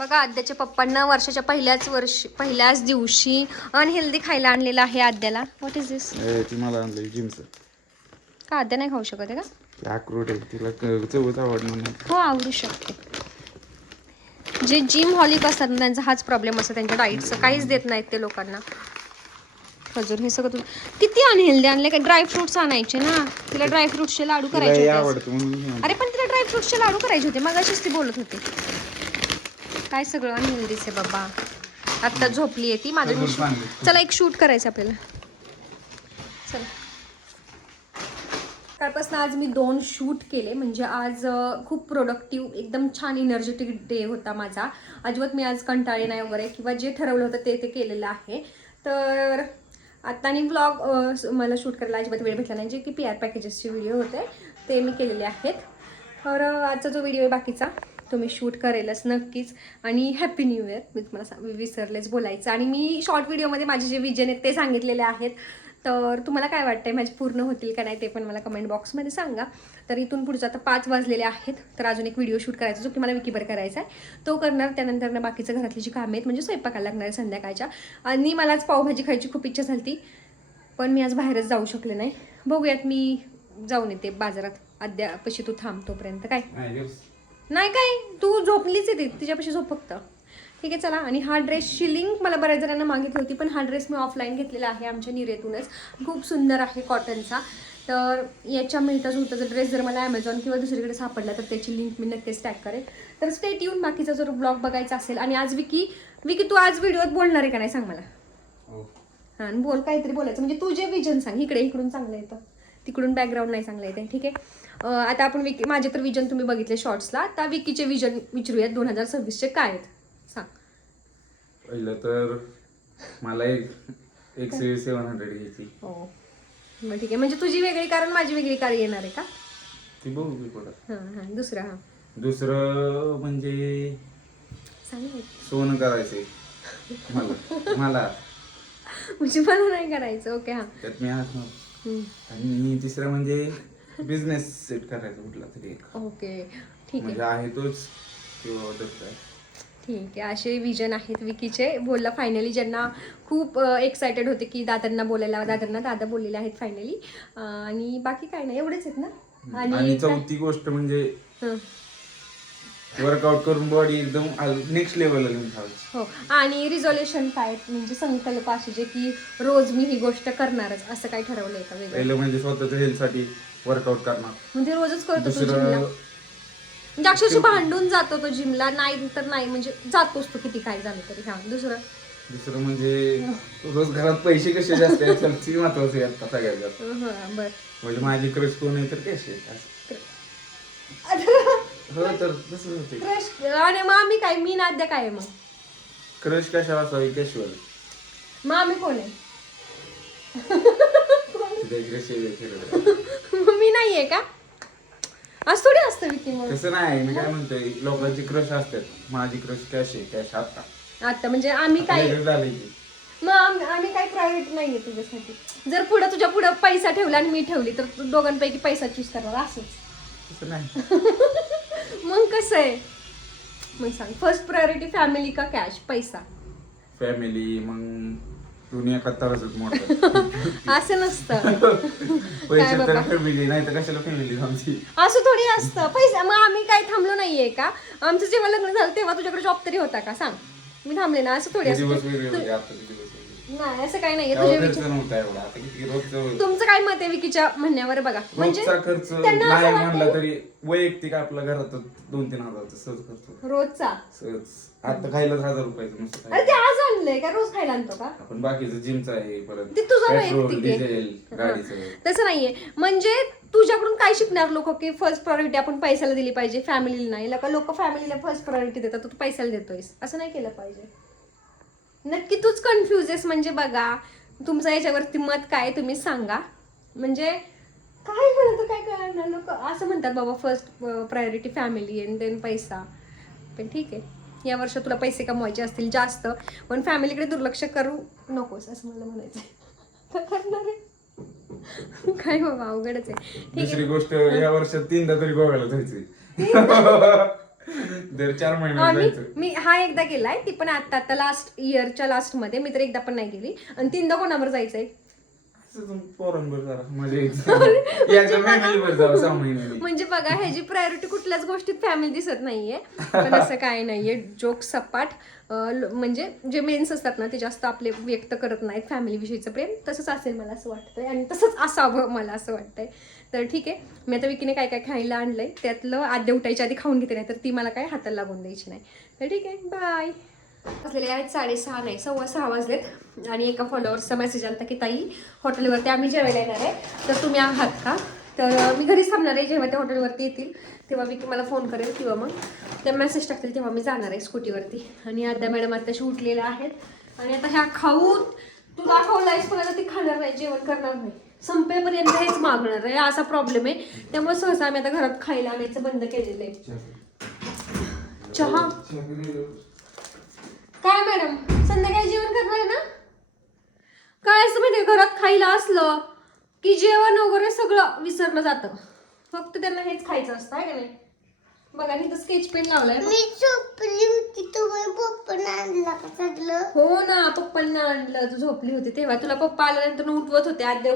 बघा आद्याच्या पप्पांना वर्षाच्या पहिल्याच दिवशी अनहेल्दी खायला आणलेलं आहे आद्याला. व्हॉट इज दिस? ती मला आणलं जिमचं. का आद्या नाही खाऊ शकत आहे का? अक्रोड आहे, तिला चवच आवडणार नाही. हो आवडू शकते. जे जिम हॉलिक असतात ना त्यांचा हाच प्रॉब्लेम असतो, त्यांच्या डाईटचं काहीच देत नाहीत ते लोकांना. खजूर हे सगळं किती अनहेल्दी आणले का? ड्रायफ्रुट्स आणायचे ना, तिला ड्रायफ्रुट्सचे लाडू करायचे होते. अरे पण तिला ड्रायफ्रुट्सचे लाडू करायचे होते, मगाशीच ती बोलत होती. काय सगळं अनहेल्दीच आहे बाबा. आत्ता झोपली आहे ती. माझं चला एक शूट करायचं आपल्याला. चला कालपासून आज मी 2 शूट केले. म्हणजे आज खूप प्रोडक्टिव्ह एकदम छान एनर्जेटिक डे होता माझा. अजिबात मी आज कंटाळे नाही वगैरे, किंवा जे ठरवलं होतं ते केलेलं आहे. तर आता आणि व्लॉग मला शूट करायला अजिबात वेळ भेटला नाही. जे की PR पॅकेजेसचे व्हिडिओ होते ते मी केलेले आहेत. तर आजचा जो व्हिडिओ आहे बाकीचा तो मी शूट करेलच नक्कीच. आणि हॅपी न्यू इयर मी तुम्हाला विसरलेच बोलायचं. आणि मी शॉर्ट व्हिडिओमध्ये माझे जे विजन आहेत ते सांगितलेले आहेत. तर तुम्हाला काय वाटतंय माझे पूर्ण होतील का नाही ते पण मला कमेंट बॉक्समध्ये सांगा. तर इथून पुढचं आता 5 वाजलेले आहेत. तर अजून एक व्हिडिओ शूट करायचा जो की मला विकीभर करायचा आहे तो करणार. त्यानंतर ना बाकीचं घरातली जी कामे आहेत म्हणजे स्वयंपाकाला लागणार आहे संध्याकाळच्या. आणि मला आज पावभाजी खायची खूप इच्छा झाली पण मी आज बाहेरच जाऊ शकले नाही. बघूयात मी जाऊन येते बाजारात. अद्यापशी तू थांब तोपर्यंत. काय नाही काय तू झोपलीच येते तिच्यापाशी झोप फक्त. ठीक आहे चला. आणि हा ड्रेसची लिंक मला बऱ्याच जणांना मागितली होती पण हा ड्रेस मी ऑफलाईन घेतलेला आहे आमच्या निरेतूनच. खूप सुंदर आहे कॉटनचा. तर याच्या मिळता जुळता ड्रेस जर मला ॲमेझॉन किंवा दुसरीकडे सापडला तर त्याची लिंक मी नक्कीच टॅग करेल. तर स्टेट येऊन बाकीचा जर ब्लॉग बघायचा असेल. आणि आज विकी तू आज व्हिडिओत बोलणार आहे का नाही सांग मला. हां बोल काहीतरी बोलायचं म्हणजे तुझे विजन सांग. इकडून चांगलं येतं तिकडून बॅकग्राऊंड नाही चांगलं येते. ठीक आहे. आता आपण माझे तर विजन तुम्ही बघितले शॉर्ट्सला. आता विकीचे विजन विचारूयात 2026चे काय आहेत सांग. पहिलं तर मला एक XUV 700 घ्यायची. हो मग ठीक आहे. म्हणजे तुझी वेगळी कार आणि माझी वेगळी कार येणार आहे का? ती बघू मी पुढं. हां दुसरं म्हणजे सांग सोनं करायचंय मला म्हणजे मला नाही करायचं. ओके हां त्यात मी आज आणि तिसरं म्हणजे बिझनेस सेट करायचा कुठला तरी एक. ओके ठीक म्हणजे आहे तोच किंवा ठीक आहे. असे विजन आहेत विकीचे. बोलला फायनली ज्यांना खूप एक्सायटेड होते की दादांना दादा बोललेले आहेत फायनली. आणि बाकी काय नाही एवढेच आहेत ना. आणि चौथी गोष्ट म्हणजे वर्कआउट करून बॉडी एकदम नेक्स्ट लेवलला घेऊन ठेवायची. हो. आणि रिझोल्युशन काय म्हणजे संकल्प असे जे की रोज मी ही गोष्ट करणारच असं काय ठरवलंय का वेगळं? पहिलं म्हणजे स्वतःच्या हेल्थसाठी वर्कआउट करणार. म्हणजे रोजच करतो तो जिमला. म्हणजे अक्षरशः भांडून जातो तो जिमला. नाही तर नाही म्हणजे जातोच तो किती काय झालं तरी. हा दुसरं म्हणजे रोज घरात पैसे कसे जास्त आहेत महत्वाचे आता सगळ्यात जास्त. बर म्हणजे माझी क्रश कोण आहे तर कॅश आहे. हो तर तसं होते. क्रश. आणि मग आम्ही काय मी नाद्या काय मग क्रश कशाला असावी कॅशुअल. मग आम्ही कोण आहे? मी नाहीये का? असं थोडी असतं विकी. मग तसं नाही मी काय म्हणतोय लोकांची क्रश असतात. माझी क्रश कॅश आहे. कॅश आता म्हणजे आम्ही काय झाले मग आम्ही काही प्रायोरिटी नाहीये तुझ्यासाठी. जर तुझ्या पुढे पैसा ठेवला आणि मी ठेवली तर तू दोघांपैकी पैसा चूज करणार असंच. तसं नाही मग कसं आहे मग सांग. फर्स्ट प्रायोरिटी फॅमिली का कॅश पैसा? फॅमिली. मग दुनिया कत्तालाच मोठं असं नसतं. पैसे तर फॅमिली नाही तर कशाला फॅमिली आमची. असं थोडी असतं पैसा. मग आम्ही काय थांबलो नाहीये का? आमचं जेव्हा लग्न झालं तेव्हा तुझ्याकडे जॉब तरी होता का सांग? मी थांबले ना. असं थोडी असतं. नाही असं काही नाहीये. तुमचं काय मत आहे विकीच्या म्हणण्यावर बघा. म्हणजे खर्च नाही म्हणला तरी वैयक्तिक आपल्या घरात 2-3 हजाराचा सहज खर्च रोजचा. सहज. आता खायला 1000 रुपयाचं नुसतं. अरे ते आज आणलंय का? रोज खायला आणतो का? आपण बाकीचं जिमचं आहे परत ते तुझं पेट्रोल वैयक्तिक डिझेल गाडीचं. तसं नाहीये. म्हणजे तुझ्याकडून काय शिकणार लोक की फर्स्ट प्रायोरिटी आपण पैशाला दिली पाहिजे फॅमिलीला नाही. लोक फॅमिलीला फर्स्ट प्रायोरिटी देतात. तू पैशाला देतोयस असं नाही केलं पाहिजे. नक्की तूच कन्फ्युज आहेस. म्हणजे बघा तुमचं याच्यावरती मत काय तुम्ही सांगा. म्हणजे काय म्हणत काय कळणार लोक असं म्हणतात बाबा first priority family and then पैसा. पण ठीक आहे या वर्षात तुला पैसे कमवायचे असतील जास्त पण फॅमिलीकडे दुर्लक्ष करू नकोस असं मला म्हणायचं करणार आहे. काय बाबा अवघडच आहे. दुसरी गोष्ट या वर्षात 3दा तरी गोव्याला जायचंय. दर 4 महिन्यात आम्ही जायचं. मी हा एकदा गेलाय, ती पण आता लास्ट इयरच्या लास्ट मध्ये. मी तर एकदा पण नाही गेली. आणि तीनदा कोणावर जायचंय? पोरांवर जरा मजा यायची. एकदा फॅमिलीवर जावं 6 महिन्यानी. म्हणजे बघा, ह्याची प्रायोरिटी कुठल्याच गोष्टीत फॅमिली दिसत नाहीये. पण असं काय नाहीये, जोक सपाट. म्हणजे जे मेन्स असतात ना ते जास्त आपले व्यक्त करत नाहीत फॅमिली विषयीचं प्रेम. तसंच असेल मला असं वाटतंय, आणि तसंच असावं मला असं वाटतंय. तर ठीक आहे, मी आता विकीने काय काय खायला आणलंय त्यातलं आद्या उठायच्या आधी खाऊन घेते, नाही तर ती मला काय हाताला लागून द्यायची नाही. तर ठीक आहे, बाय. वाजलेले आहेत 6:30 नाही 6:15 वाजलेत. आणि एका फॉलोअर्सचा मेसेज आला की ताई हॉटेलवरती आम्ही जेवायला येणार आहे, तर तुम्ही आहात का? तर मी घरीच थांबणार आहे. जेव्हा त्या हॉटेलवरती येतील तेव्हा मी तुम्हाला फोन करेल, किंवा मग त्या मेसेज टाकतील तेव्हा मी जाणार आहे स्कूटीवरती. आणि आद्या मॅडम आत्ताशी उठलेल्या आहेत. आणि आता ह्या खाऊन तू दाखवलायस पण आता ती खाणार नाही, जेवण करणार नाही, संपेपर्यंत हेच मागणार आहे. असा प्रॉब्लेम आहे. त्यामुळे सहसा आम्ही आता घरात खायला आणायचं बंद केलेलं आहे. चहा काय मॅडम संध्याकाळी जेवण करणार आहे ना? काय असं माहितीये, घरात खायला असलं की जेवण वगैरे सगळं विसरलं जातं. फक्त त्यांना हेच खायचं असतं, आहे का नाही? बघा मी तर स्केच पेन लावलाय. मी झोपली होती, तुम्ही पप्पांना आणला का सगळं? हो ना, पप्पांना आणलं. तू झोपली होती तेव्हा. तुला पप्पा आल्यानंतर उठवत होते, आद्या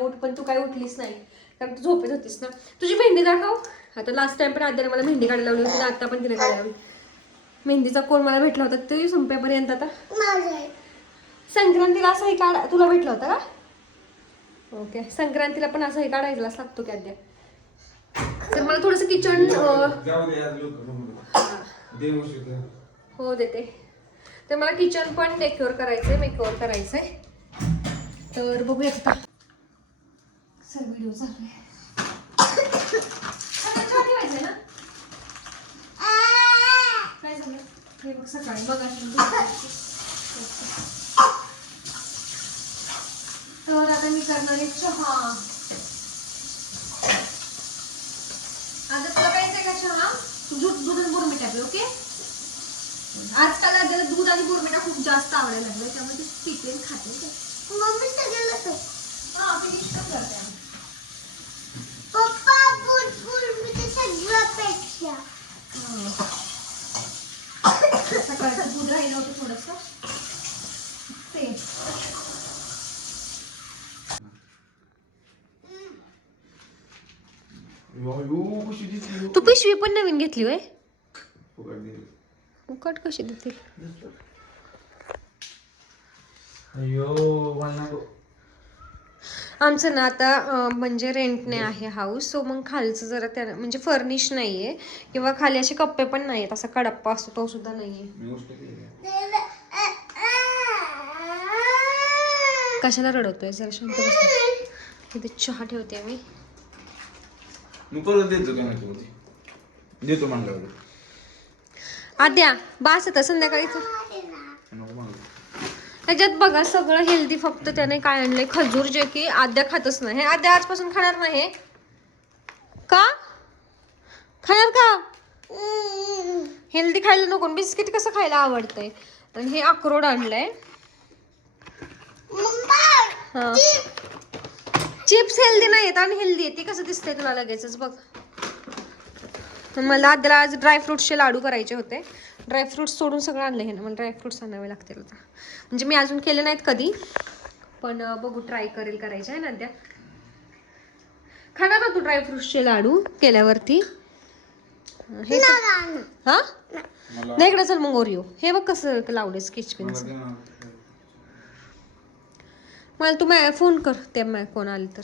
उठ, पण तू काय उठलीस नाही, कारण तू झोपेत होतीस ना. तुझी मेहंदी दाखव. आता लास्ट टाइम पण आद्याने मला मेहंदी काढायला लावली होती, आता पण तिने काढावी. मेहंदीचा कोण मला भेटला होता ते संपेपर्यंत. आता संक्रांतीला असंही काढा तुला भेटला होता का? ओके, संक्रांतीला पण असंही काढायलाच लागतो की आद्या. तर मला थोडंसं किचन हो देते. तर मला किचन पण डेक्युअर करायचंय, मेकओव्हर करायचंय. तर बघूया आता. सर व्हिडिओ चालू आहे. ठेवायचंय ना? काय झालं? हे बघ सकाळी बघा. तर आता मी करणार आहे चहा. आता तुला प्यायचंय का चहा? दूध आणि बुरमिटा टाकले. ओके, आजकाल आपल्याला दूध आणि बुरमिटा खूप जास्त आवडायला लागले, त्यामुळे ती पिते आणि खाते. मम्मी सगळं हा फिनिश पण करते. पप्पा बुलबुल मी ते सगळ्यापेक्षा सकाळचं दूध राहिलं होतं थोडंसं ते. तू पिशवी पण नवीन घेतली होय? फुकट कशी देतील? आमचं ना आता म्हणजे रेंटने आहे हाऊस, सो मग खालचं जरा त्या म्हणजे फर्निश नाहीये, किंवा खाली असे कप्पे पण नाहीयेत. असा कडप्पा असतो तो सुद्धा नाहीये. कशाला रडवतोय? जरा शांत बस. इथे चहा ठेवते मी. परत देतो का? देतो म्हणलं आद्या बास आता संध्याकाळी. त्याच्यात बघा सगळं हेल्दी, फक्त त्याने काय आणलंय खजूर, जे की आद्या खातच नाही. आद्या आजपासून खाणार नाही का? खाणार का? हेल्दी खायला नको. बिस्किट कसं खायला आवडतंय. आणि हे अक्रोड आणलंय. हा, चिप्स हेल्दी नाहीत, अनहेल्दी आहे. ती कसं दिसतंय तुला लगेचच बघ. मला आद्याला आज ड्रायफ्रुट्सचे लाडू करायचे होते. ड्रायफ्रुट्स सोडून सगळं आणलं हे ना. मला ड्रायफ्रुट्स आणावे लागतील आता. म्हणजे मी अजून केले नाहीत कधी, पण बघू ट्राय करेल करायचे आहे ना. आद्या खाणार ना तू ड्रायफ्रुट्सचे लाडू केल्यावरती? हे हा नाही इकडे चल मग. ओरिओ हे बघ कसं लावले स्केच पेनचं. मला तू फोन कर, ते कोण आले तर.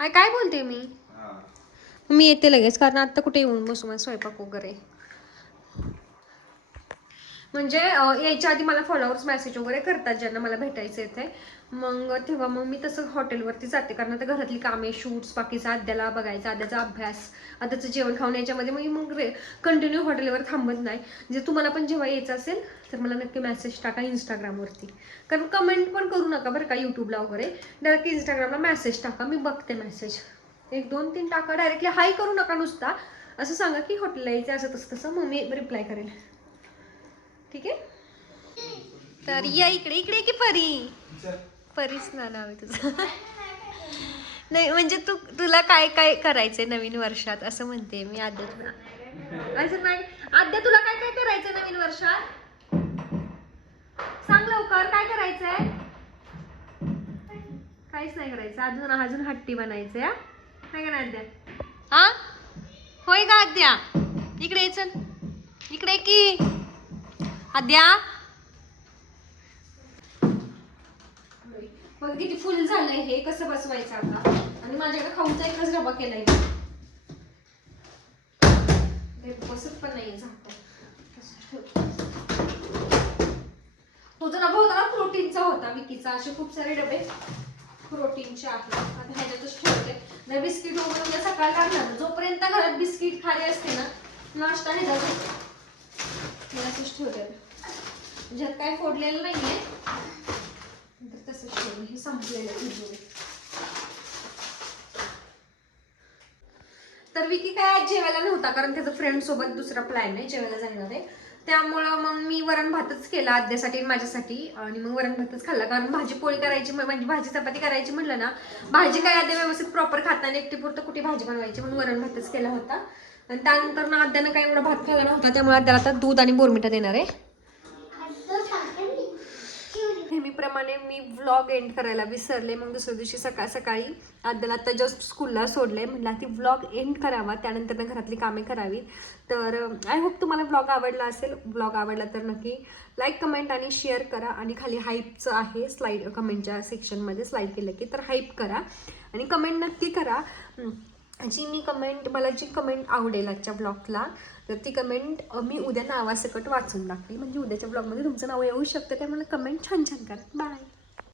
काय बोलते मी येते लगेच, कारण आता कुठे येऊन बसू मला स्वयंपाक वगैरे. म्हणजे यायच्या आधी मला फॉलोअर्स मेसेज वगैरे करतात ज्यांना मला भेटायचं येते. मग तेव्हा मग मी तसं हॉटेलवरती जाते, कारण आता घरातली कामे, शूट्स, बाकीचा आद्याला बघायचा, आद्याचा अभ्यास, आद्याचं जेवण खाऊन याच्यामध्ये मग कंटिन्यू हॉटेलवर थांबत नाही. जर तुम्हाला पण जेव्हा यायचं असेल तर मला नक्की मेसेज टाका इंस्टाग्रामवरती. कारण कमेंट पण करू नका बरं का यूट्यूबला वगैरे. डायरेक्ट इंस्टाग्रामला मेसेज टाका, मी बघते मेसेज. 1, 2, 3 टाका. डायरेक्टली हाय करू नका नुसता. असं सांगा की हॉटेलला यायचं असं तसं मग मी रिप्लाय करेल. ठीक आहे? तर या इकडे की परीच ना नाव आहे तुझं. नाही म्हणजे तुला काय काय करायचंय नवीन वर्षात असं म्हणते मी. आद्या अजून नाही. आद्या तुला काय काय करायचं नवीन वर्षात? सांग लवकर, काय करायचंय? काहीच नाही करायचं, अजून हट्टी बनायचंय. हा काय का आद्या? हा होय का आद्या? इकडे यायचं, इकडे की आद्या. बघ किती फुल झालंय हे, कसं बसवायचं आता? आणि माझ्याकडे खाऊचा एकच डबा केलाय, बसत पण नाही झाकण. तो जो डबा होता ना प्रोटीनचा होता विकीचा, असे खूप सारे डबे प्रोटीनचे आहेत. आता ह्याच्यातच ठेवते. जर बिस्किट वगैरे सकाळ लागणार, जोपर्यंत घरात बिस्किट खाली असते ना, नाश्ता हे जातो असंच ठेवते. ज्यात काय फोडलेलं नाहीये तर तसंच ठेवलं. हे संपलेलं आहे. तर विकी काय आज जेवायला नव्हता, कारण त्याचा फ्रेंड सोबत दुसरा प्लॅन आहे जेवायला जाणार आहे. त्यामुळं मग मी वरण भातच केला आद्यासाठी आणि माझ्यासाठी. आणि मग वरण भातच खाल्ला, कारण भाजी पोळी करायची म्हणजे भाजी चपाती करायची म्हटलं ना, भाजी काय आद्या व्यवस्थित प्रॉपर खाता आणि एकटी पुरतं कुठे भाजी बनवायची, म्हणून वरण भातच केला होता. आणि त्यानंतर ना आद्यानं काही एवढा भात खाल्ला नव्हता, त्यामुळे आद्याला आता दूध आणि बोरमिटा देणार आहे. नेहमीप्रमाणे मी व्लॉग एंड करायला विसरले. मग दुसऱ्या दिवशी सकाळी आद्याला आता जस्ट स्कूलला सोडले, म्हटलं ती व्लॉग एंड करावा, त्यानंतर घरातली कामे करावी. तर आय होप तुम्हाला व्लॉग आवडला असेल. व्लॉग आवडला तर नक्की लाईक, कमेंट आणि शेअर करा. आणि खाली हाईपचं आहे स्लाईड, कमेंटच्या सेक्शनमध्ये स्लाईड केलं की तर हाईप करा आणि कमेंट नक्की करा. मला जी कमेंट आवडेल आजच्या ब्लॉगला, तर ती कमेंट मी उद्या नावासकट वाचून टाकते. म्हणजे उद्याच्या ब्लॉगमध्ये तुमचं नाव येऊ शकतं, त्यामुळे कमेंट छान करा. बाय.